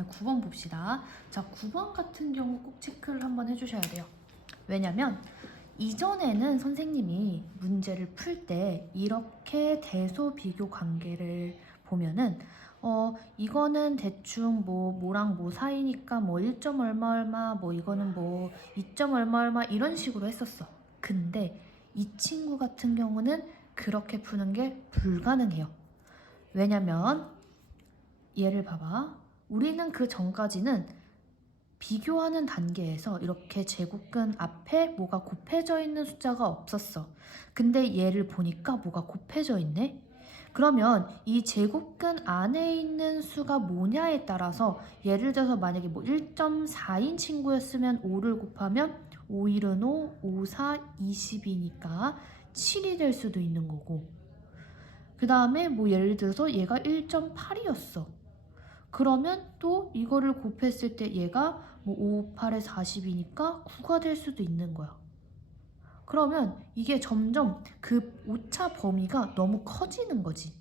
다음에 9번 봅시다. 자, 9번 같은 경우 꼭 체크를 한번 해주셔야 돼요. 왜냐면 이전에는 선생님이 문제를 풀 때 이렇게 대소 비교 관계를 보면은 이거는 대충 뭐랑 뭐 사이니까 뭐 1점 얼마 얼마 뭐 이거는 뭐 2점 얼마 얼마 이런 식으로 했었어. 근데 이 친구 같은 경우는 그렇게 푸는 게 불가능해요. 왜냐면 얘를 봐봐. 우리는 그 전까지는 비교하는 단계에서 이렇게 제곱근 앞에 뭐가 곱해져 있는 숫자가 없었어. 근데 얘를 보니까 뭐가 곱해져 있네? 그러면 이 제곱근 안에 있는 수가 뭐냐에 따라서 예를 들어서 만약에 뭐 1.4인 친구였으면 5를 곱하면 5, 1은 5, 5, 4, 20이니까 7이 될 수도 있는 거고, 그 다음에 뭐 예를 들어서 얘가 1.8이었어. 그러면 또 이거를 곱했을 때 얘가 뭐 5, 8에 40이니까 9가 될 수도 있는 거야. 그러면 이게 점점 그 오차 범위가 너무 커지는 거지.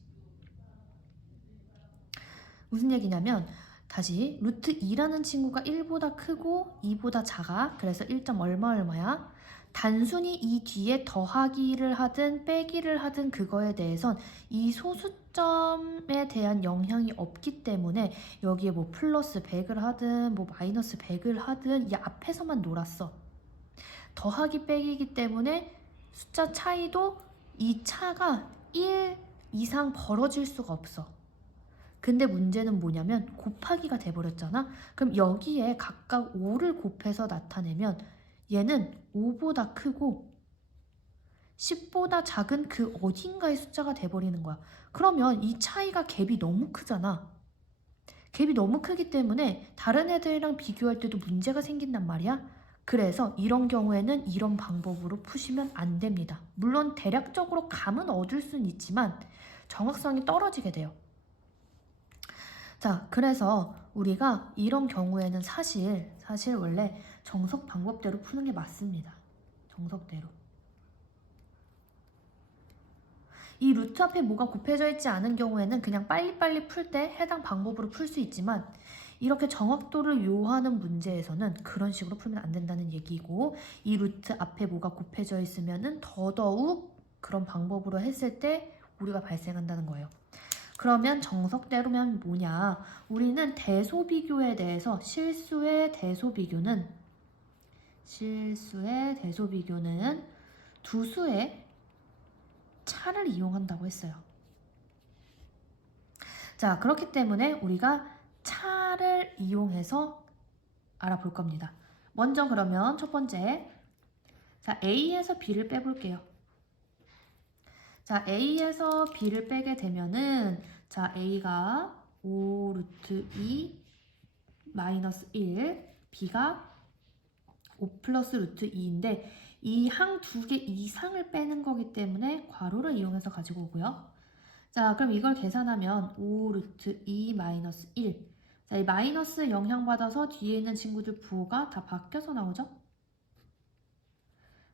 무슨 얘기냐면 다시 루트 2라는 친구가 1보다 크고 2보다 작아. 그래서 1점 얼마 얼마야. 단순히 이 뒤에 더하기를 하든 빼기를 하든 그거에 대해선 이 소수점에 대한 영향이 없기 때문에 여기에 뭐 플러스 100을 하든 뭐 마이너스 100을 하든 이 앞에서만 놀았어. 더하기 빼기이기 때문에 숫자 차이도 이 차가 1 이상 벌어질 수가 없어. 근데 문제는 뭐냐면 곱하기가 돼버렸잖아. 그럼 여기에 각각 5를 곱해서 나타내면 얘는 5보다 크고 10보다 작은 그 어딘가의 숫자가 돼버리는 거야. 그러면 이 차이가 갭이 너무 크잖아. 갭이 너무 크기 때문에 다른 애들이랑 비교할 때도 문제가 생긴단 말이야. 그래서 이런 경우에는 이런 방법으로 푸시면 안 됩니다. 물론 대략적으로 감은 얻을 수는 있지만 정확성이 떨어지게 돼요. 자, 그래서 우리가 이런 경우에는 사실 원래 정석 방법대로 푸는 게 맞습니다. 정석대로. 이 루트 앞에 뭐가 곱해져 있지 않은 경우에는 그냥 빨리빨리 풀 때 해당 방법으로 풀 수 있지만 이렇게 정확도를 요하는 문제에서는 그런 식으로 풀면 안 된다는 얘기고, 이 루트 앞에 뭐가 곱해져 있으면은 더더욱 그런 방법으로 했을 때 오류가 발생한다는 거예요. 그러면 정석대로면 뭐냐? 우리는 대소비교에 대해서 실수의 대소비교는 두 수의 차를 이용한다고 했어요. 자, 그렇기 때문에 우리가 차를 이용해서 알아볼 겁니다. 먼저 그러면 첫 번째, 자, A에서 B를 빼볼게요. 자, A에서 B를 빼게 되면은 자, A가 5 루트 2 마이너스 1, B가 5 플러스 루트 2인데 이 항 두 개 이상을 빼는 거기 때문에 괄호를 이용해서 가지고 오고요. 자, 그럼 이걸 계산하면 5 루트 2 마이너스 1. 자, 이 마이너스 영향받아서 뒤에 있는 친구들 부호가 다 바뀌어서 나오죠?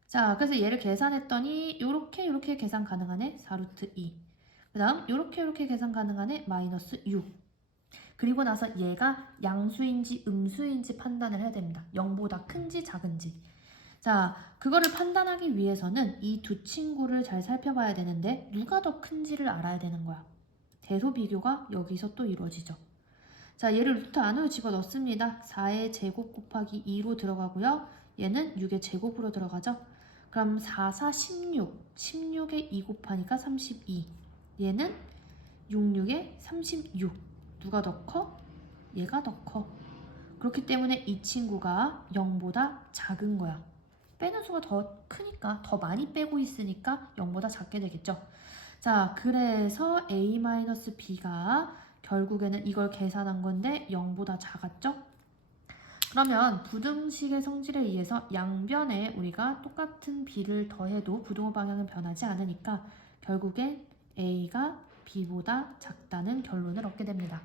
자, 그래서 얘를 계산했더니 이렇게 계산 가능하네. 4 루트 2. 그 다음 이렇게 계산 가능하네. 마이너스 6. 그리고 나서 얘가 양수인지 음수인지 판단을 해야 됩니다. 0보다 큰지 작은지. 자, 그거를 판단하기 위해서는 이 두 친구를 잘 살펴봐야 되는데 누가 더 큰지를 알아야 되는 거야. 대소 비교가 여기서 또 이루어지죠. 자, 얘를 루트 안으로 집어넣습니다. 4의 제곱 곱하기 2로 들어가고요. 얘는 6의 제곱으로 들어가죠. 그럼 4, 4, 16. 16에 2 곱하니까 32. 얘는 6, 6에 36. 누가 더 커? 얘가 더 커. 그렇기 때문에 이 친구가 0보다 작은 거야. 빼는 수가 더 크니까, 더 많이 빼고 있으니까 0보다 작게 되겠죠. 자, 그래서 A-B가 결국에는 이걸 계산한 건데 0보다 작았죠? 그러면 부등식의 성질에 의해서 양변에 우리가 똑같은 B를 더해도 부등호 방향은 변하지 않으니까 결국엔 A가 B보다 작다는 결론을 얻게 됩니다.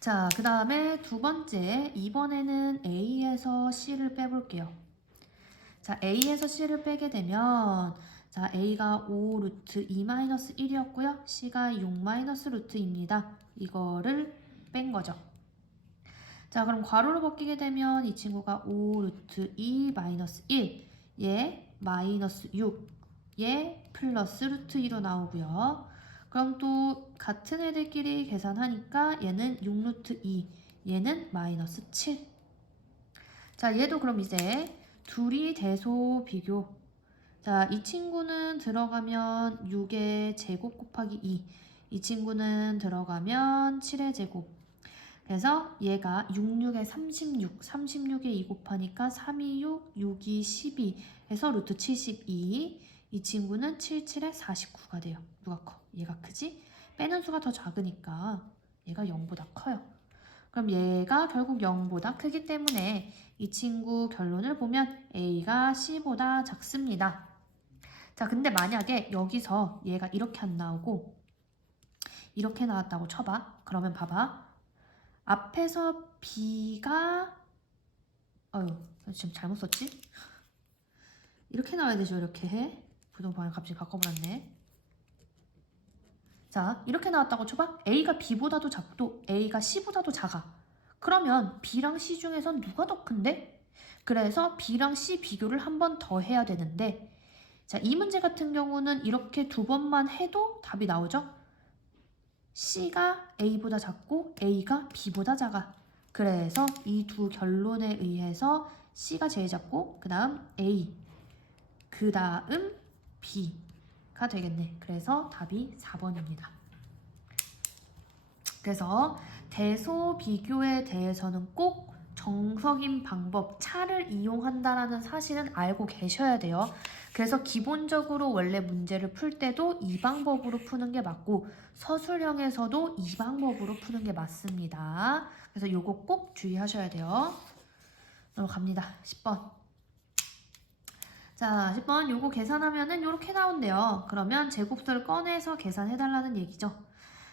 자, 그 다음에 두 번째, 이번에는 A에서 C를 빼볼게요. 자, A에서 C를 빼게 되면 자, A가 5 루트 2 마이너스 1이었고요. C가 6 마이너스 루트입니다. 이거를 뺀 거죠. 자, 그럼 괄호로 바뀌게 되면 이 친구가 5 루트 2 마이너스 1, 얘 마이너스 6, 얘 플러스 루트 2로 나오고요. 그럼 또 같은 애들끼리 계산하니까 얘는 6 루트 2, 얘는 마이너스 7. 자, 얘도 그럼 이제 둘이 대소 비교. 자, 이 친구는 들어가면 6의 제곱 곱하기 2, 이 친구는 들어가면 7의 제곱. 그래서 얘가 66에 36, 36에 2 곱하니까 3이 6, 6이 12 해서 루트 72. 이 친구는 77에 49가 돼요. 누가 커? 얘가 크지? 빼는 수가 더 작으니까 얘가 0보다 커요. 그럼 얘가 결국 0보다 크기 때문에 이 친구 결론을 보면 A가 C보다 작습니다. 자, 근데 만약에 여기서 얘가 이렇게 안 나오고 이렇게 나왔다고 쳐봐. 그러면 봐봐. 앞에서 B가 지금 잘못 썼지? 이렇게 나와야 되죠. 이렇게 해. 부동방을 갑자기 바꿔버렸네. 자, 이렇게 나왔다고 쳐봐. A가 B보다도 작고 A가 C보다도 작아. 그러면 B랑 C 중에선 누가 더 큰데? 그래서 B랑 C 비교를 한 번 더 해야 되는데, 자, 이 문제 같은 경우는 이렇게 두 번만 해도 답이 나오죠? C가 A보다 작고 A가 B보다 작아. 그래서 이 두 결론에 의해서 C가 제일 작고 그 다음 A, 그 다음 B가 되겠네. 그래서 답이 4번입니다. 그래서 대소 비교에 대해서는 꼭 정석인 방법, 차를 이용한다라는 사실은 알고 계셔야 돼요. 그래서 기본적으로 원래 문제를 풀 때도 이 방법으로 푸는 게 맞고 서술형에서도 이 방법으로 푸는 게 맞습니다. 그래서 요거 꼭 주의하셔야 돼요. 넘어갑니다. 10번. 자, 10번 요거 계산하면은 요렇게 나온대요. 그러면 제곱수를 꺼내서 계산해달라는 얘기죠.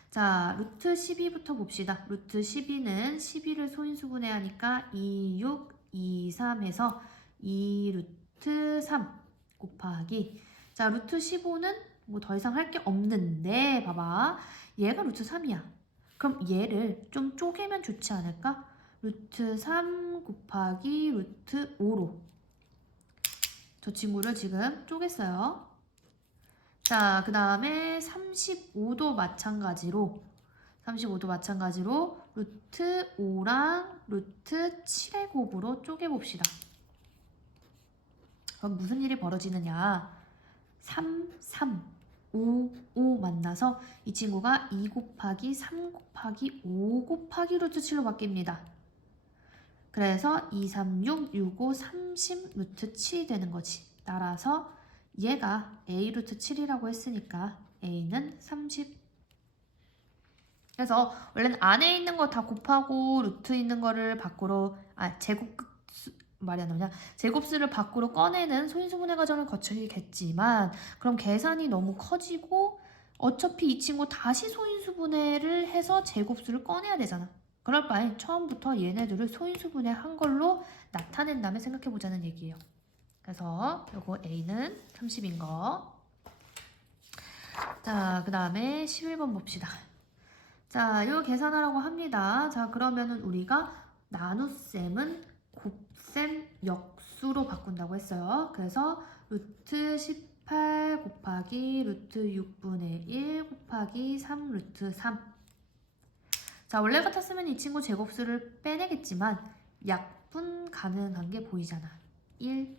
자, 루트 12부터 봅시다. 루트 12는 12를 소인수분해 하니까 2, 6, 2, 3 해서 2 루트 3 곱하기. 자, 루트 15는 뭐 더 이상 할 게 없는데, 봐봐. 얘가 루트 3이야. 그럼 얘를 좀 쪼개면 좋지 않을까? 루트 3 곱하기 루트 5로. 저 친구를 지금 쪼갰어요. 자, 그 다음에 35도 마찬가지로 루트 5랑 루트 7의 곱으로 쪼개봅시다. 그럼 무슨 일이 벌어지느냐? 3, 3, 5, 5 만나서 이 친구가 2 곱하기 3 곱하기 5 곱하기 루트 7로 바뀝니다. 그래서 2, 3, 6, 6, 5, 30 루트 7이 되는 거지. 따라서 얘가 A 루트 7이라고 했으니까 A는 30. 그래서 원래는 안에 있는 거 다 곱하고 루트 있는 거를 밖으로 말이 안 나오냐? 제곱수를 밖으로 꺼내는 소인수분해 과정을 거치겠지만 그럼 계산이 너무 커지고 어차피 이 친구 다시 소인수분해를 해서 제곱수를 꺼내야 되잖아. 그럴 바엔 처음부터 얘네들을 소인수분해 한 걸로 나타낸 다음에 생각해 보자는 얘기예요. 그래서 요거 A는 30인 거. 자, 그 다음에 11번 봅시다. 자, 요 계산하라고 합니다. 자, 그러면은 우리가 나눗셈은 곱셈 역수로 바꾼다고 했어요. 그래서 루트 18 곱하기 루트 6분의 1 곱하기 3 루트 3. 자, 원래 같았으면 이 친구 제곱수를 빼내겠지만 약분 가능한 게 보이잖아. 1,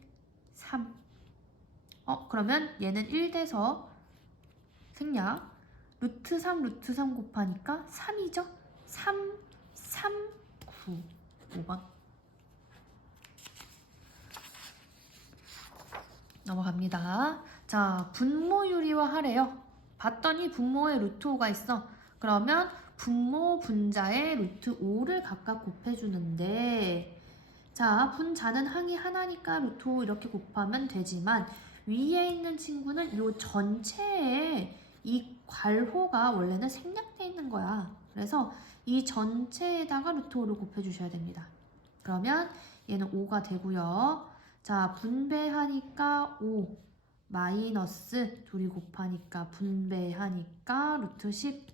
3. 그러면 얘는 1 돼서 생략. 루트 3 곱하니까 3이죠? 3, 3, 9. 5번. 넘어갑니다. 자, 분모 유리화 하래요. 봤더니 분모에 루트 5가 있어. 그러면 분모 분자에 루트 5를 각각 곱해주는데, 자, 분자는 항이 하나니까 루트 5 이렇게 곱하면 되지만 위에 있는 친구는 이 전체에 이 괄호가 원래는 생략되어 있는 거야. 그래서 이 전체에다가 루트 5를 곱해주셔야 됩니다. 그러면 얘는 5가 되고요. 자, 분배하니까 5 마이너스 둘이 곱하니까 분배하니까 루트 10.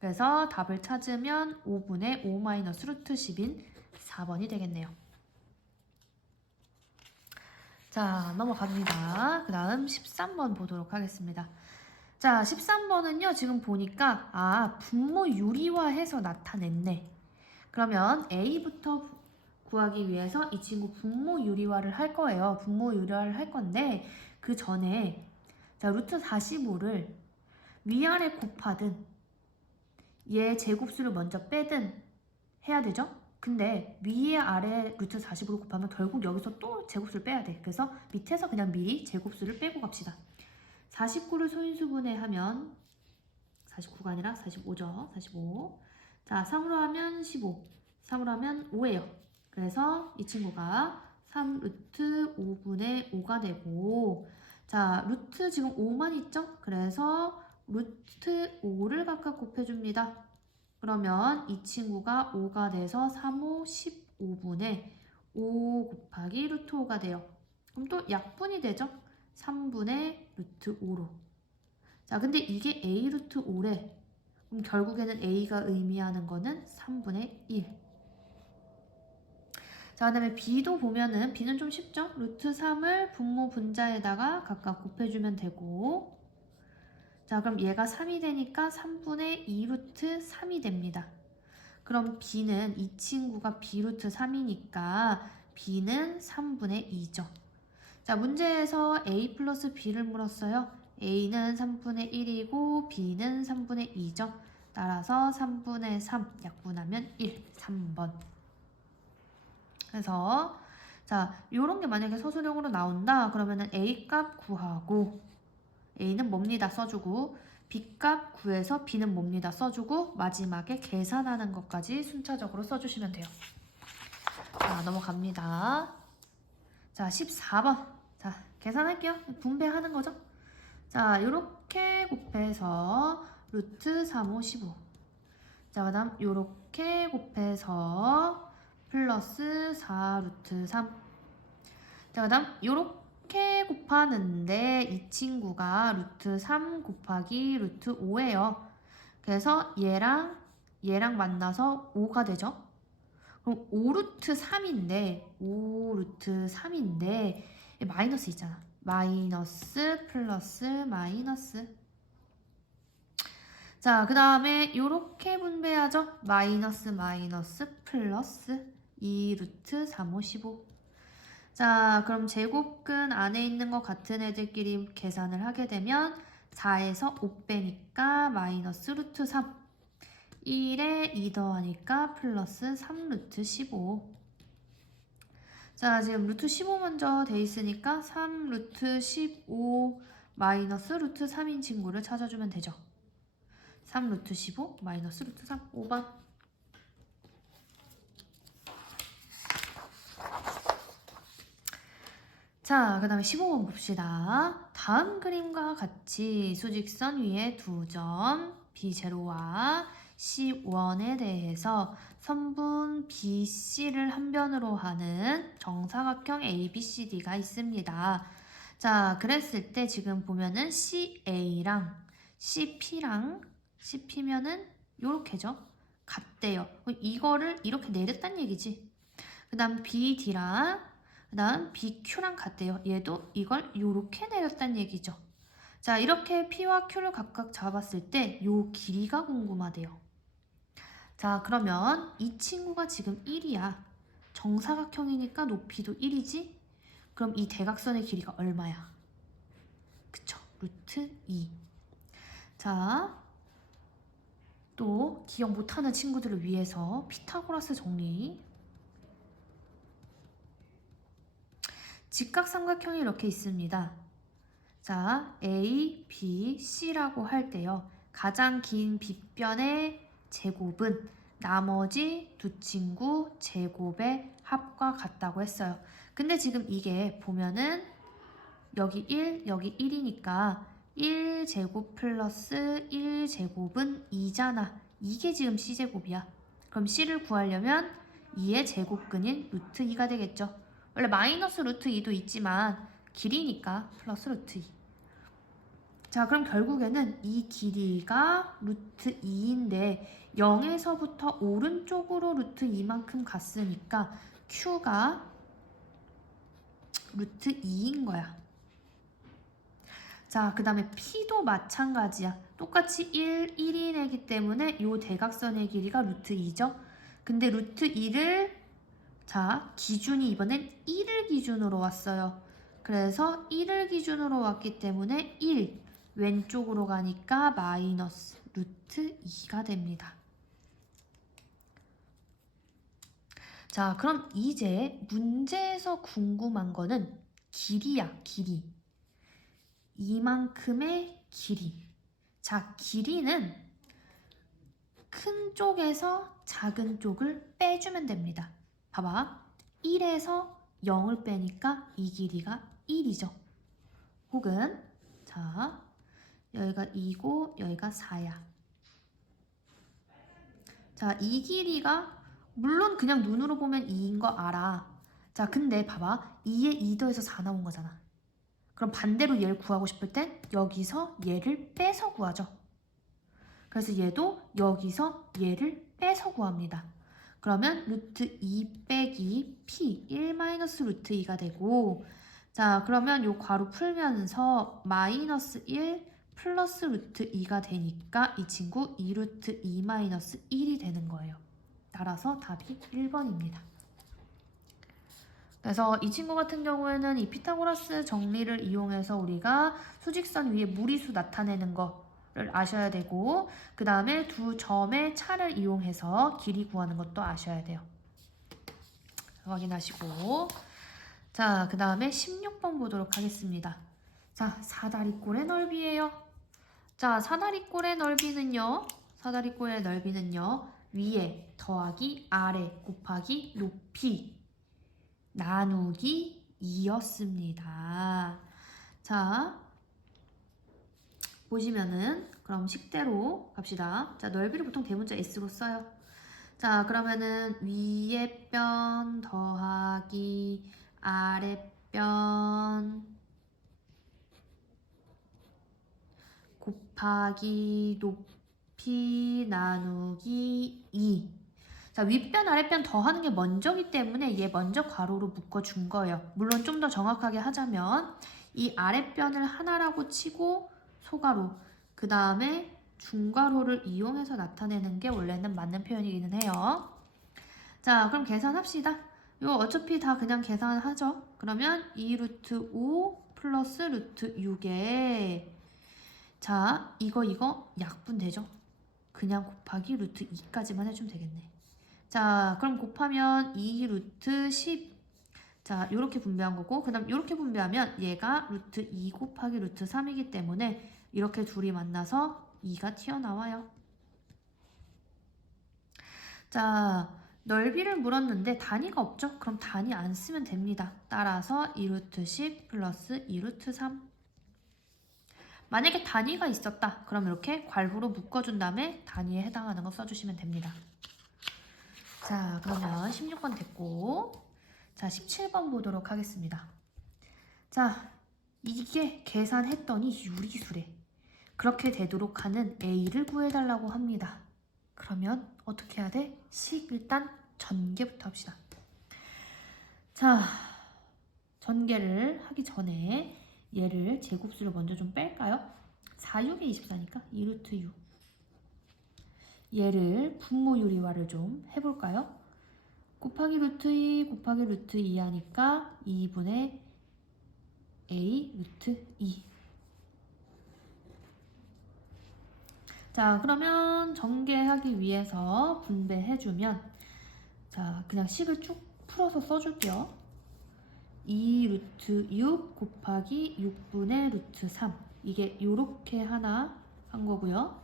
그래서 답을 찾으면 5분의 5 마이너스 루트 10인 4번이 되겠네요. 자, 넘어갑니다. 그 다음 13번 보도록 하겠습니다. 자, 13번은요, 지금 보니까, 분모 유리화해서 나타냈네. 그러면 A부터 구하기 위해서 이 친구 분모 유리화를 할 거예요. 분모 유리화를 할 건데, 그 전에, 자, 루트 45를 위아래 곱하든, 얘 제곱수를 먼저 빼든 해야 되죠? 근데 위에 아래 루트 40으로 곱하면 결국 여기서 또 제곱수를 빼야 돼. 그래서 밑에서 그냥 미리 제곱수를 빼고 갑시다. 49를 소인수분해 하면 49가 아니라 45죠. 45. 자, 3으로 하면 15. 3으로 하면 5예요. 그래서 이 친구가 3 루트 5분의 5가 되고, 자, 루트 지금 5만 있죠? 그래서 루트 5를 각각 곱해줍니다. 그러면 이 친구가 5가 돼서 3, 5, 15분의 5 곱하기 루트 5가 돼요. 그럼 또 약분이 되죠? 3분의 루트 5로. 자, 근데 이게 a 루트 5래. 그럼 결국에는 a가 의미하는 거는 3분의 1. 자, 그 다음에 b도 보면은 b는 좀 쉽죠? 루트 3을 분모 분자에다가 각각 곱해주면 되고, 자, 그럼 얘가 3이 되니까 3분의 2 루트 3이 됩니다. 그럼 b는 이 친구가 b 루트 3이니까 b는 3분의 2죠. 자, 문제에서 a 플러스 b를 물었어요. a는 3분의 1이고 b는 3분의 2죠. 따라서 3분의 3 약분하면 1, 3번. 그래서 자, 요런 게 만약에 서술형으로 나온다. 그러면은 a 값 구하고 a는 뭡니다 써주고 b 값 구해서 b는 뭡니다 써주고 마지막에 계산하는 것까지 순차적으로 써주시면 돼요. 자, 넘어갑니다. 자, 14번. 자, 계산할게요. 분배하는 거죠. 자, 요렇게 곱해서 루트 3, 5, 15. 자, 그 다음 요렇게 곱해서 플러스 4 루트 3. 자, 그 다음 요렇게 곱하는데 이 친구가 루트 3 곱하기 루트 5예요. 그래서 얘랑 만나서 5가 되죠. 그럼 5 루트 3인데 마이너스 있잖아. 마이너스 플러스 마이너스. 자, 그 다음에 이렇게 분배하죠. 마이너스 플러스 2 루트 3, 5, 15. 자, 그럼 제곱근 안에 있는 것 같은 애들끼리 계산을 하게 되면 4에서 5 빼니까 마이너스 루트 3. 1에 2 더하니까 플러스 3 루트 15. 자, 지금 루트 15 먼저 돼 있으니까 3 루트 15 마이너스 루트 3인 친구를 찾아주면 되죠. 3 루트 15 마이너스 루트 3, 5번. 자, 그 다음에 15번 봅시다. 다음 그림과 같이 수직선 위에 2점 B0와 C1에 대해서 선분 BC를 한 변으로 하는 정사각형 ABCD가 있습니다. 자, 그랬을 때 지금 보면은 CA랑 CP면은 요렇게죠. 같대요. 이거를 이렇게 내렸단 얘기지. 그 다음 BD랑 그 다음 BQ랑 같대요. 얘도 이걸 요렇게 내렸단 얘기죠. 자, 이렇게 P와 Q를 각각 잡았을 때 요 길이가 궁금하대요. 자, 그러면 이 친구가 지금 1이야. 정사각형이니까 높이도 1이지? 그럼 이 대각선의 길이가 얼마야? 그쵸? 루트 2. 자, 또 기억 못하는 친구들을 위해서 피타고라스 정리. 직각삼각형이 이렇게 있습니다. 자, A, B, C라고 할 때요. 가장 긴 빗변의 제곱은 나머지 두 친구 제곱의 합과 같다고 했어요. 근데 지금 이게 보면은 여기 1, 여기 1이니까 1제곱 플러스 1제곱은 2잖아. 이게 지금 C제곱이야. 그럼 C를 구하려면 2의 제곱근인 루트 2가 되겠죠. 원래 마이너스 루트 2도 있지만 길이니까 플러스 루트 2. 자, 그럼 결국에는 이 길이가 루트 2인데 0에서부터 오른쪽으로 루트 2만큼 갔으니까 Q가 루트 2인 거야. 자, 그 다음에 P도 마찬가지야. 똑같이 1인이기 때문에 이 대각선의 길이가 루트 2죠. 근데 루트 2를 자, 기준이 이번엔 1을 기준으로 왔어요. 그래서 1을 기준으로 왔기 때문에 1 왼쪽으로 가니까 마이너스 루트 2가 됩니다. 자, 그럼 이제 문제에서 궁금한 거는 길이야, 길이. 이만큼의 길이. 자, 길이는 큰 쪽에서 작은 쪽을 빼주면 됩니다. 봐봐. 1에서 0을 빼니까 이 길이가 1이죠. 혹은 자, 여기가 2고 여기가 4야. 자, 이 길이가 물론 그냥 눈으로 보면 2인 거 알아. 자, 근데 봐봐. 2에 2 더해서 4 나온 거잖아. 그럼 반대로 얘를 구하고 싶을 땐 여기서 얘를 빼서 구하죠. 그래서 얘도 여기서 얘를 빼서 구합니다. 그러면 루트 2 빼기 P 1 마이너스 루트 2가 되고, 자, 그러면 요 괄호 풀면서 마이너스 1 플러스 루트 2가 되니까 이 친구 2 루트 2 마이너스 1이 되는 거예요. 따라서 답이 1번입니다. 그래서 이 친구 같은 경우에는 이 피타고라스 정리를 이용해서 우리가 수직선 위에 무리수 나타내는 거를 아셔야 되고, 그 다음에 두 점의 차를 이용해서 길이 구하는 것도 아셔야 돼요. 확인하시고, 자, 그 다음에 16번 보도록 하겠습니다. 자, 사다리꼴의 넓이에요. 자, 사다리꼴의 넓이는요, 위에 더하기 아래 곱하기 높이 나누기 2였습니다. 자, 보시면은 그럼 식대로 갑시다. 자, 넓이를 보통 대문자 S로 써요. 자, 그러면은 위에 변 더하기 아래 변 곱하기 높이 나누기 2. 자, 윗변 아랫변 더하는 게 먼저기 때문에 얘 먼저 괄호로 묶어준 거예요. 물론 좀 더 정확하게 하자면 이 아랫변을 하나라고 치고 소괄호, 그 다음에 중괄호를 이용해서 나타내는 게 원래는 맞는 표현이기는 해요. 자, 그럼 계산합시다. 이거 어차피 다 그냥 계산하죠. 그러면 2 루트 5 플러스 루트 6에 자, 이거 약분되죠? 그냥 곱하기 루트 2까지만 해주면 되겠네. 자, 그럼 곱하면 2 루트 10. 자, 요렇게 분배한 거고, 그 다음 요렇게 분배하면 얘가 루트 2 곱하기 루트 3이기 때문에 이렇게 둘이 만나서 2가 튀어나와요. 자, 넓이를 물었는데 단위가 없죠? 그럼 단위 안 쓰면 됩니다. 따라서 2 루트 10 플러스 2 루트 3. 만약에 단위가 있었다. 그럼 이렇게 괄호로 묶어준 다음에 단위에 해당하는 거 써주시면 됩니다. 자, 그러면 16번 됐고, 자, 17번 보도록 하겠습니다. 자, 이게 계산했더니 유리수래. 그렇게 되도록 하는 A를 구해달라고 합니다. 그러면 어떻게 해야 돼? 일단 전개부터 합시다. 자, 전개를 하기 전에 얘를 제곱수를 먼저 좀 뺄까요? 4, 6에 24니까 2 루트 6. 얘를 분모 유리화를 좀 해볼까요? 곱하기 루트 2 곱하기 루트 2 하니까 2분의 A 루트 2. 자, 그러면 전개하기 위해서 분배해주면, 자, 그냥 식을 쭉 풀어서 써줄게요. 2 루트 6 곱하기 6분의 루트 3. 이게 요렇게 하나 한 거고요.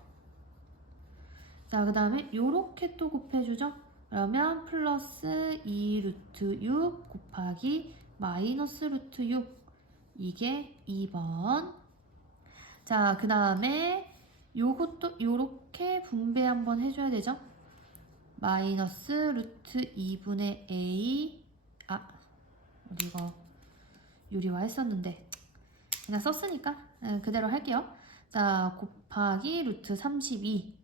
자, 그 다음에 요렇게 또 곱해주죠. 그러면 플러스 2 루트 6 곱하기 마이너스 루트 6. 이게 2번. 자, 그 다음에 요것도 요렇게 분배 한번 해줘야 되죠. 마이너스 루트 2분의 A. 우리 이거 유리화 했었는데 그냥 썼으니까 그대로 할게요. 자, 곱하기 루트 32.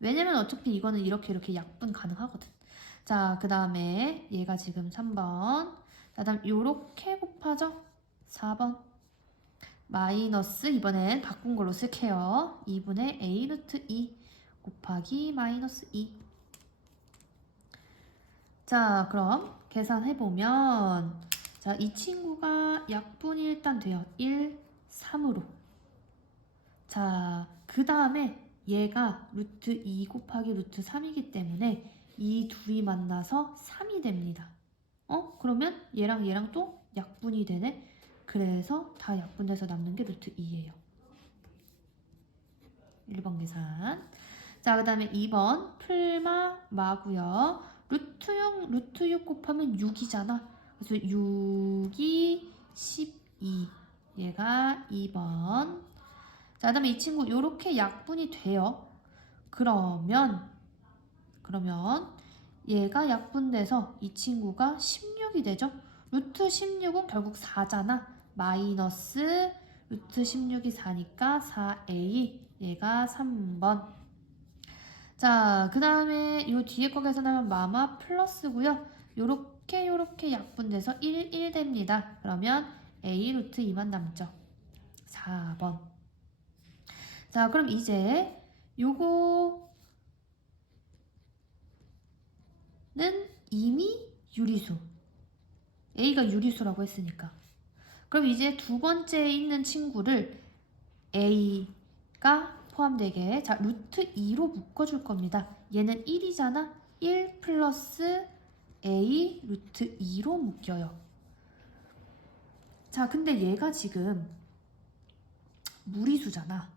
왜냐면 어차피 이거는 이렇게 약분 가능하거든. 자, 그 다음에 얘가 지금 3번. 그 다음 요렇게 곱하죠? 4번. 마이너스 이번엔 바꾼 걸로 쓸게요. 2분의 a 루트 2 곱하기 마이너스 2. 자, 그럼 계산해보면 자, 이 친구가 약분이 일단 돼요. 1, 3으로. 자, 그 다음에 얘가 루트 2 곱하기 루트 3이기 때문에 이 둘이 만나서 3이 됩니다. 그러면 얘랑 또 약분이 되네. 그래서 다 약분돼서 남는 게 루트 2예요. 1번 계산. 자, 그 다음에 2번 풀마 마고요. 루트 6 곱하면 6이잖아. 그래서 6이 12. 얘가 2번. 자, 그 다음에 이 친구 요렇게 약분이 돼요. 그러면 얘가 약분돼서 이 친구가 16이 되죠. 루트 16은 결국 4잖아. 마이너스 루트 16이 4니까 4a. 얘가 3번. 자, 그 다음에 이 뒤에 거 계산하면 마마 플러스고요. 요렇게 약분돼서 1 됩니다. 그러면 a 루트 2만 남죠. 4번. 자, 그럼 이제 요거는 이미 유리수. a가 유리수라고 했으니까. 그럼 이제 두 번째에 있는 친구를 a가 포함되게 자 루트 2로 묶어줄 겁니다. 얘는 1이잖아. 1 플러스 a 루트 2로 묶여요. 자, 근데 얘가 지금 무리수잖아.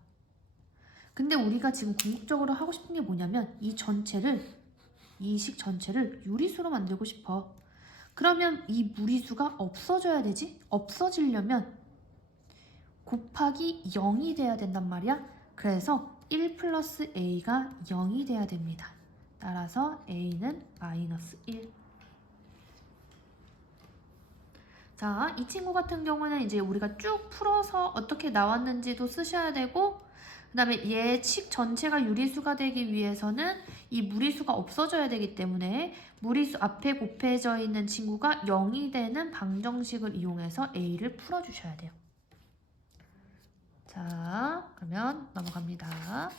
근데 우리가 지금 궁극적으로 하고 싶은 게 뭐냐면 이 식 전체를 유리수로 만들고 싶어. 그러면 이 무리수가 없어져야 되지? 없어지려면 곱하기 0이 돼야 된단 말이야. 그래서 1 플러스 a가 0이 돼야 됩니다. 따라서 a는 마이너스 1. 자, 이 친구 같은 경우는 이제 우리가 쭉 풀어서 어떻게 나왔는지도 쓰셔야 되고, 그 다음에 얘 식 전체가 유리수가 되기 위해서는 이 무리수가 없어져야 되기 때문에 무리수 앞에 곱해져 있는 친구가 0이 되는 방정식을 이용해서 a를 풀어주셔야 돼요. 자, 그러면 넘어갑니다.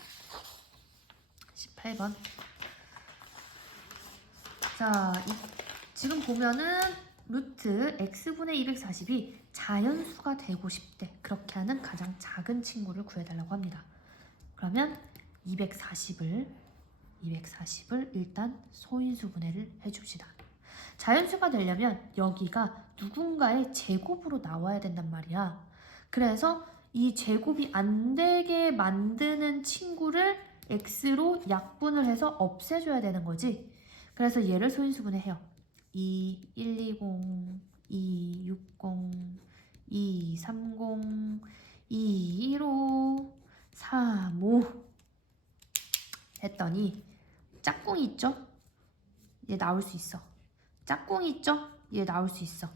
18번. 자, 지금 보면은 루트 x분의 240이 자연수가 되고 싶대. 그렇게 하는 가장 작은 친구를 구해달라고 합니다. 그러면 240을 일단 소인수분해를 해줍시다. 자연수가 되려면 여기가 누군가의 제곱으로 나와야 된단 말이야. 그래서 이 제곱이 안 되게 만드는 친구를 x로 약분을 해서 없애줘야 되는 거지. 그래서 얘를 소인수분해해요. 120, 260, 230, 215, 35 했더니 짝꿍이 있죠? 얘 나올 수 있어. 짝꿍이 있죠? 얘 나올 수 있어.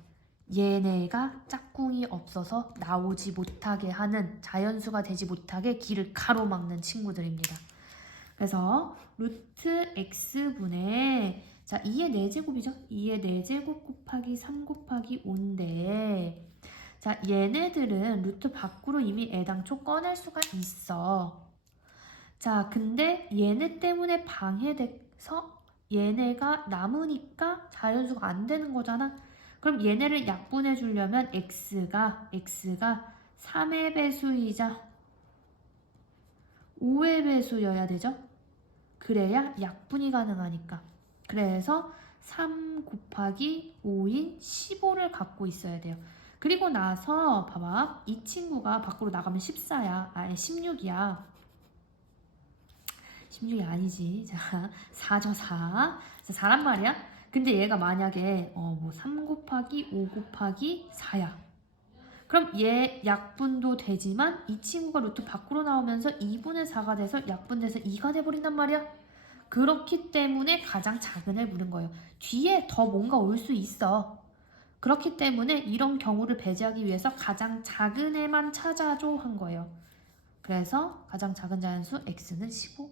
얘네가 짝꿍이 없어서 나오지 못하게 하는, 자연수가 되지 못하게 길을 가로막는 친구들입니다. 그래서 루트 x분의 자 2의 4제곱이죠? 2의 4제곱 곱하기 3 곱하기 5인데 자 얘네들은 루트 밖으로 이미 애당초 꺼낼 수가 있어. 자 근데 얘네 때문에 방해돼서 얘네가 남으니까 자연수가 안 되는 거잖아. 그럼 얘네를 약분해 주려면 x가 3의 배수이자 5의 배수여야 되죠? 그래야 약분이 가능하니까. 그래서 3 곱하기 5인 15를 갖고 있어야 돼요. 그리고 나서 봐봐. 이 친구가 밖으로 나가면 14야. 아니 16이야. 16이 아니지. 자, 4죠 4. 자, 4란 말이야. 근데 얘가 만약에 3 곱하기 5 곱하기 4야. 그럼 얘 약분도 되지만 이 친구가 루트 밖으로 나오면서 2분의 4가 돼서 약분돼서 2가 돼버린단 말이야. 그렇기 때문에 가장 작은 애 물은 거예요. 뒤에 더 뭔가 올 수 있어. 그렇기 때문에 이런 경우를 배제하기 위해서 가장 작은 애만 찾아줘 한 거예요. 그래서 가장 작은 자연수 x는 15.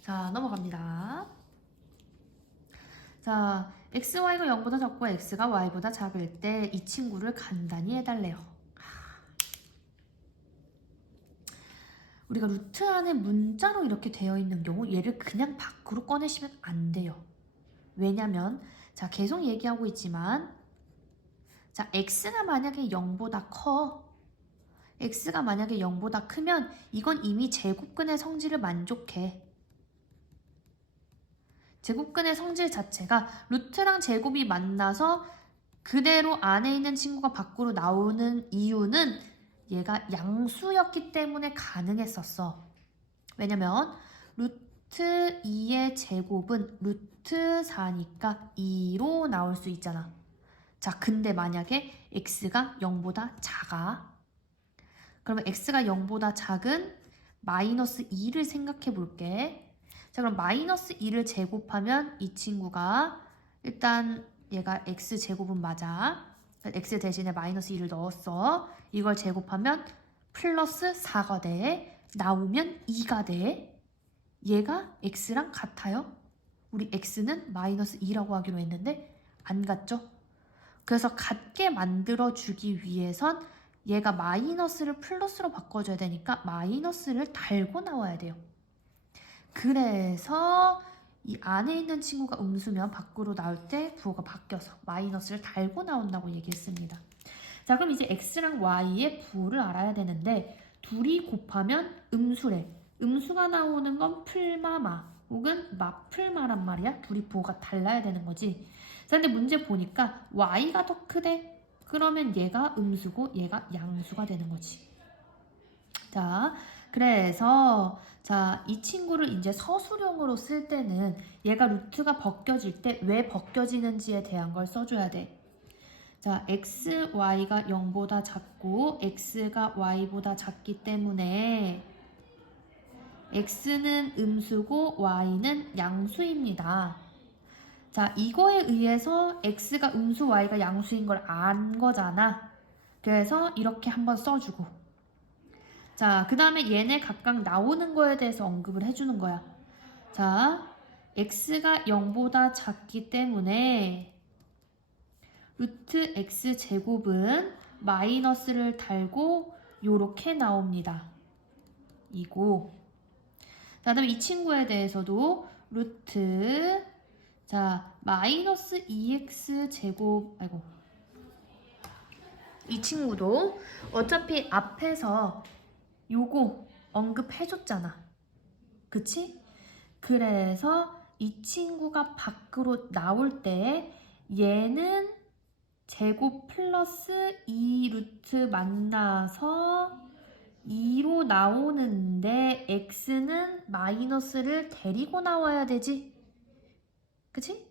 자, 넘어갑니다. 자, xy가 0보다 적고 x가 y보다 작을 때 이 친구를 간단히 해달래요. 우리가 루트 안에 문자로 이렇게 되어 있는 경우 얘를 그냥 밖으로 꺼내시면 안 돼요. 왜냐면 자, 계속 얘기하고 있지만 자, x가 만약에 0보다 커. x가 만약에 0보다 크면 이건 이미 제곱근의 성질을 만족해. 제곱근의 성질 자체가 루트랑 제곱이 만나서 그대로 안에 있는 친구가 밖으로 나오는 이유는 얘가 양수였기 때문에 가능했었어. 왜냐면 루트 2의 제곱은 루트 4니까 2로 나올 수 있잖아. 자, 근데 만약에 x가 0보다 작아. 그러면 x가 0보다 작은 마이너스 2를 생각해 볼게. 자, 그럼 마이너스 2를 제곱하면 이 친구가 일단 얘가 x제곱은 맞아. x 대신에 마이너스 2를 넣었어. 이걸 제곱하면 플러스 4가 돼. 나오면 2가 돼. 얘가 x랑 같아요. 우리 x는 마이너스 2라고 하기로 했는데 안 같죠? 그래서 같게 만들어주기 위해선 얘가 마이너스를 플러스로 바꿔줘야 되니까 마이너스를 달고 나와야 돼요. 그래서 이 안에 있는 친구가 음수면 밖으로 나올 때 부호가 바뀌어서 마이너스를 달고 나온다고 얘기했습니다. 자, 그럼 이제 x랑 y의 부호를 알아야 되는데 둘이 곱하면 음수래. 음수가 나오는 건 풀마마 혹은 마풀마란 말이야. 둘이 부호가 달라야 되는 거지. 자, 근데 문제 보니까 y가 더 크대. 그러면 얘가 음수고 얘가 양수가 되는 거지. 자, 그래서 자, 이 친구를 이제 서술형으로 쓸 때는 얘가 루트가 벗겨질 때 왜 벗겨지는지에 대한 걸 써줘야 돼. 자, x, y가 0보다 작고 x가 y보다 작기 때문에 x는 음수고 y는 양수입니다. 자, 이거에 의해서 x가 음수, y가 양수인 걸 안 거잖아. 그래서 이렇게 한번 써주고. 자, 그 다음에 얘네 각각 나오는 거에 대해서 언급을 해주는 거야. 자, x가 0보다 작기 때문에 루트 x 제곱은 마이너스를 달고 요렇게 나옵니다. 이고. 자, 그다음에 이 친구에 대해서도 루트 자, 마이너스 2x 제곱 이 친구도 어차피 앞에서 요거 언급해줬잖아. 그치? 그래서 이 친구가 밖으로 나올 때 얘는 제곱 플러스 2 루트 만나서 2로 나오는데 x는 마이너스를 데리고 나와야 되지. 그치?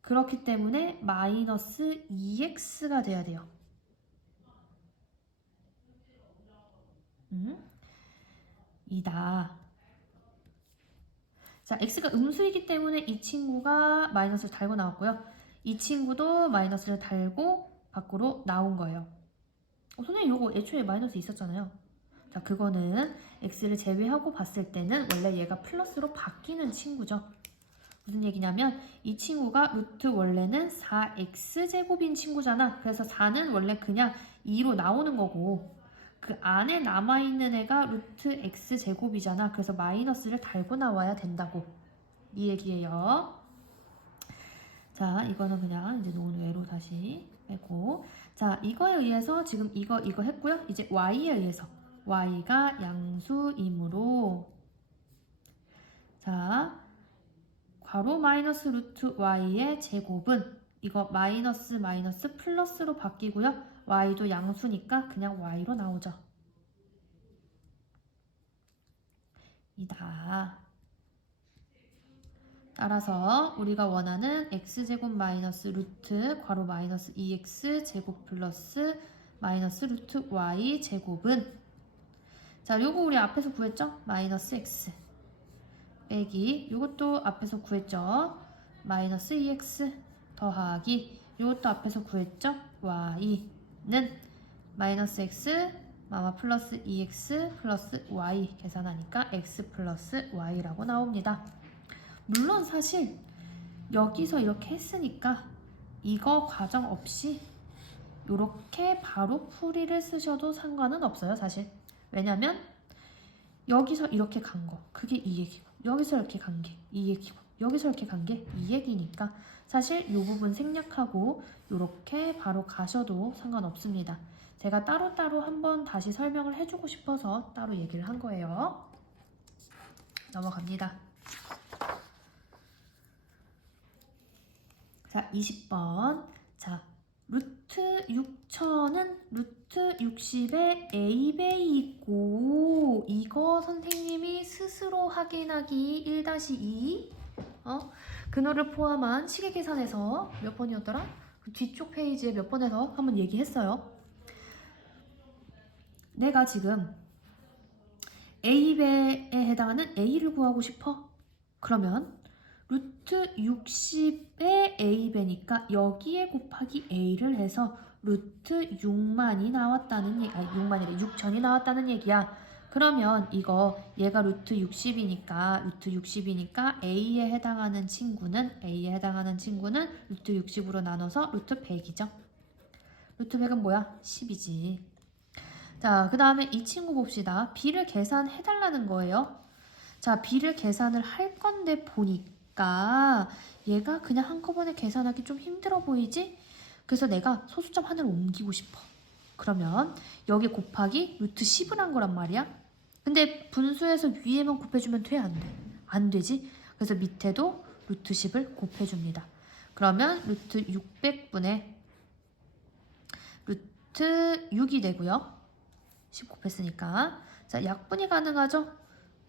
그렇기 때문에 마이너스 2x가 돼야 돼요. 이다. 자, x가 음수이기 때문에 이 친구가 마이너스를 달고 나왔고요. 이 친구도 마이너스를 달고 밖으로 나온 거예요. 선생님 이거 애초에 마이너스 있었잖아요. 자, 그거는 x를 제외하고 봤을 때는 원래 얘가 플러스로 바뀌는 친구죠. 무슨 얘기냐면 이 친구가 루트 원래는 4x제곱인 친구잖아. 그래서 4는 원래 그냥 2로 나오는 거고 그 안에 남아있는 애가 루트 x제곱이잖아. 그래서 마이너스를 달고 나와야 된다고 이 얘기예요. 자, 이거는 그냥 이제 논외로 다시 빼고 자, 이거에 의해서 지금 이거 했고요. 이제 y에 의해서 y가 양수이므로 자, 괄호 마이너스 루트 y의 제곱은 이거 마이너스 마이너스 플러스로 바뀌고요. y도 양수니까 그냥 y로 나오죠. 이다. 따라서 우리가 원하는 x제곱 마이너스 루트 괄호 마이너스 2x 제곱 플러스 마이너스 루트 y 제곱은 자, 요거 우리 앞에서 구했죠? 마이너스 x 빼기 요것도 앞에서 구했죠? 마이너스 2x 더하기 이것도 앞에서 구했죠? y는 마이너스 x 플러스 2x 플러스 y 계산하니까 x 플러스 y라고 나옵니다. 물론 사실 여기서 이렇게 했으니까 이거 과정 없이 이렇게 바로 풀이를 쓰셔도 상관은 없어요, 사실. 왜냐면 여기서 이렇게 간 거, 그게 이 얘기고, 여기서 이렇게 간 게 이 얘기고, 여기서 이렇게 간 게 이 얘기니까 사실 이 부분 생략하고 이렇게 바로 가셔도 상관없습니다. 제가 따로따로 한번 다시 설명을 해주고 싶어서 따로 얘기를 한 거예요. 넘어갑니다. 자, 20번. 자, 루트 6천은 루트 60에 a배이 있고 이거 선생님이 스스로 확인하기 1-2 근호를 포함한 시계 계산에서 몇 번이었더라? 그 뒤쪽 페이지에 몇 번에서 한번 얘기했어요. 내가 지금 a배에 해당하는 a를 구하고 싶어. 그러면 루트 60의 a배니까 여기에 곱하기 a를 해서 루트 6만이 나왔다는 얘기, 아니 6만이래 6천이 나왔다는 얘기야. 그러면 이거 얘가 루트 60이니까 a에 해당하는 친구는 루트 60으로 나눠서 루트 100이죠. 루트 100은 뭐야? 10이지. 자, 그 다음에 이 친구 봅시다. b를 계산해달라는 거예요. 자, b를 계산을 할 건데 보니까 얘가 그냥 한꺼번에 계산하기 좀 힘들어 보이지? 그래서 내가 소수점 하나를 옮기고 싶어. 그러면 여기 곱하기 루트 10을 한 거란 말이야. 근데 분수에서 위에만 곱해주면 돼? 안 돼? 안 되지? 그래서 밑에도 루트 10을 곱해줍니다. 그러면 루트 600분의 루트 6이 되고요. 10 곱했으니까. 자, 약분이 가능하죠?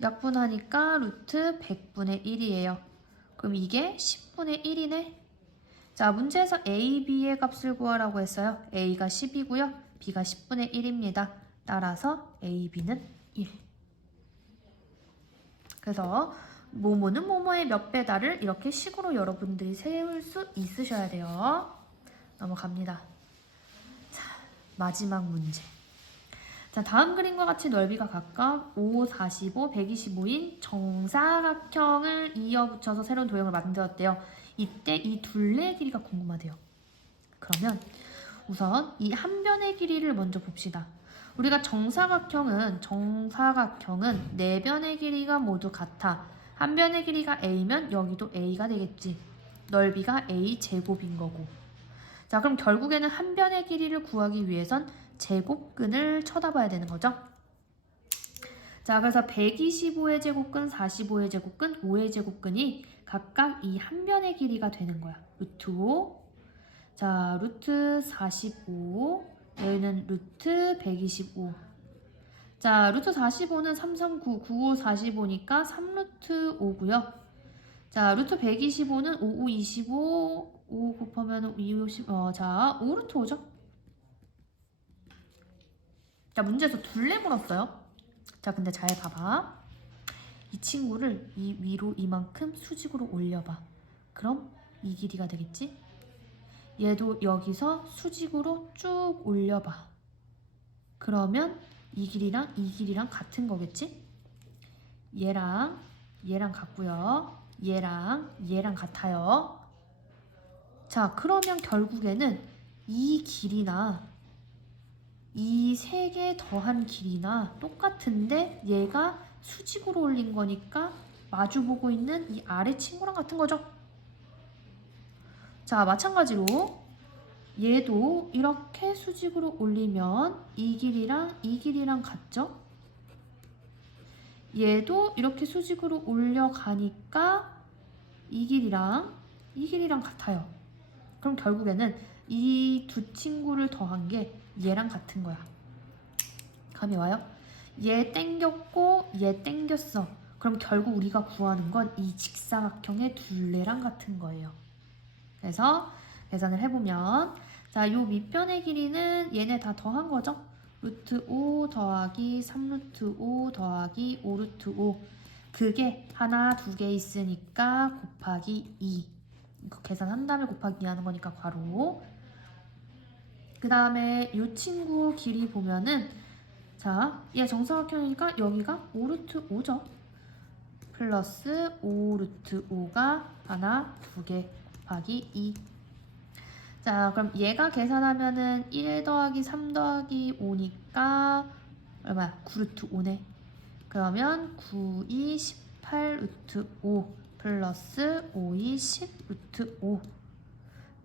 약분하니까 루트 100분의 1이에요. 그럼 이게 10분의 1이네. 자, 문제에서 a, b의 값을 구하라고 했어요. a가 10이고요. b가 10분의 1입니다. 따라서 a, b는 1. 그래서 뭐뭐는 뭐뭐의 몇 배다를 이렇게 식으로 여러분들이 세울 수 있으셔야 돼요. 넘어갑니다. 자, 마지막 문제. 자, 다음 그림과 같이 넓이가 각각 5, 45, 125인 정사각형을 이어붙여서 새로운 도형을 만들었대요. 이때 이 둘레의 길이가 궁금하대요. 그러면 우선 이 한 변의 길이를 먼저 봅시다. 우리가 정사각형은 네 변의 길이가 모두 같아. 한 변의 길이가 a면 여기도 a가 되겠지. 넓이가 a 제곱인 거고. 자, 그럼 결국에는 한 변의 길이를 구하기 위해선 제곱근을 쳐다봐야 되는 거죠. 자, 그래서 125의 제곱근, 45의 제곱근, 5의 제곱근이 각각 이 한 변의 길이가 되는 거야. 루트 5. 자, 루트 45. 여기는 루트 125. 자, 루트 45는 3, 3, 9, 9, 5, 45니까 3루트 5고요. 자, 루트 125는 5, 5, 25, 5 곱하면 2, 50, 자, 5루트 5죠. 자, 문제에서 둘레 물었어요. 자, 근데 잘 봐봐. 이 친구를 이 위로 이만큼 수직으로 올려봐. 그럼 이 길이가 되겠지? 얘도 여기서 수직으로 쭉 올려봐. 그러면 이 길이랑 같은 거겠지? 얘랑 같고요. 얘랑 같아요. 자, 그러면 결국에는 이 길이나 이 세 개 더한 길이나 똑같은데 얘가 수직으로 올린 거니까 마주보고 있는 이 아래 친구랑 같은 거죠. 자, 마찬가지로 얘도 이렇게 수직으로 올리면 이 길이랑 같죠? 얘도 이렇게 수직으로 올려가니까 이 길이랑 같아요. 그럼 결국에는 이 두 친구를 더한 게 얘랑 같은 거야. 감이 와요? 얘 땡겼고 얘 땡겼어. 그럼 결국 우리가 구하는 건 이 직사각형의 둘레랑 같은 거예요. 그래서 계산을 해보면 자, 요 밑변의 길이는 얘네 다 더한 거죠. 루트 5 더하기 3루트 5 더하기 5루트 5. 그게 하나, 두 개 있으니까 곱하기 2. 이거 계산한 다음에 곱하기 2 하는 거니까 괄호. 그 다음에 이 친구 길이 보면은 자, 얘 정사각형이니까 여기가 5루트 5죠. 플러스 5루트 5가 하나, 두 개 곱하기 2. 자, 그럼 얘가 계산하면은 1 더하기 3 더하기 5니까 얼마야? 9루트 5네. 그러면 9, 2, 18 루트 5 플러스 5, 2, 10 루트 5.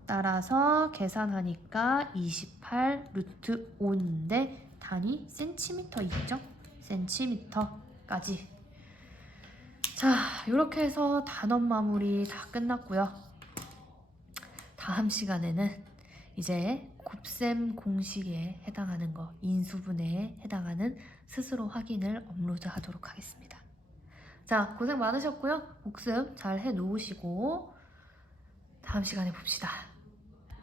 따라서 계산하니까 28 루트 5인데 단위 센티미터 있죠? 센티미터까지. 자, 이렇게 해서 단원 마무리 다 끝났고요. 다음 시간에는 이제 곱셈 공식에 해당하는 거, 인수분해에 해당하는 스스로 확인을 업로드 하도록 하겠습니다. 자, 고생 많으셨고요. 복습 잘 해놓으시고 다음 시간에 봅시다.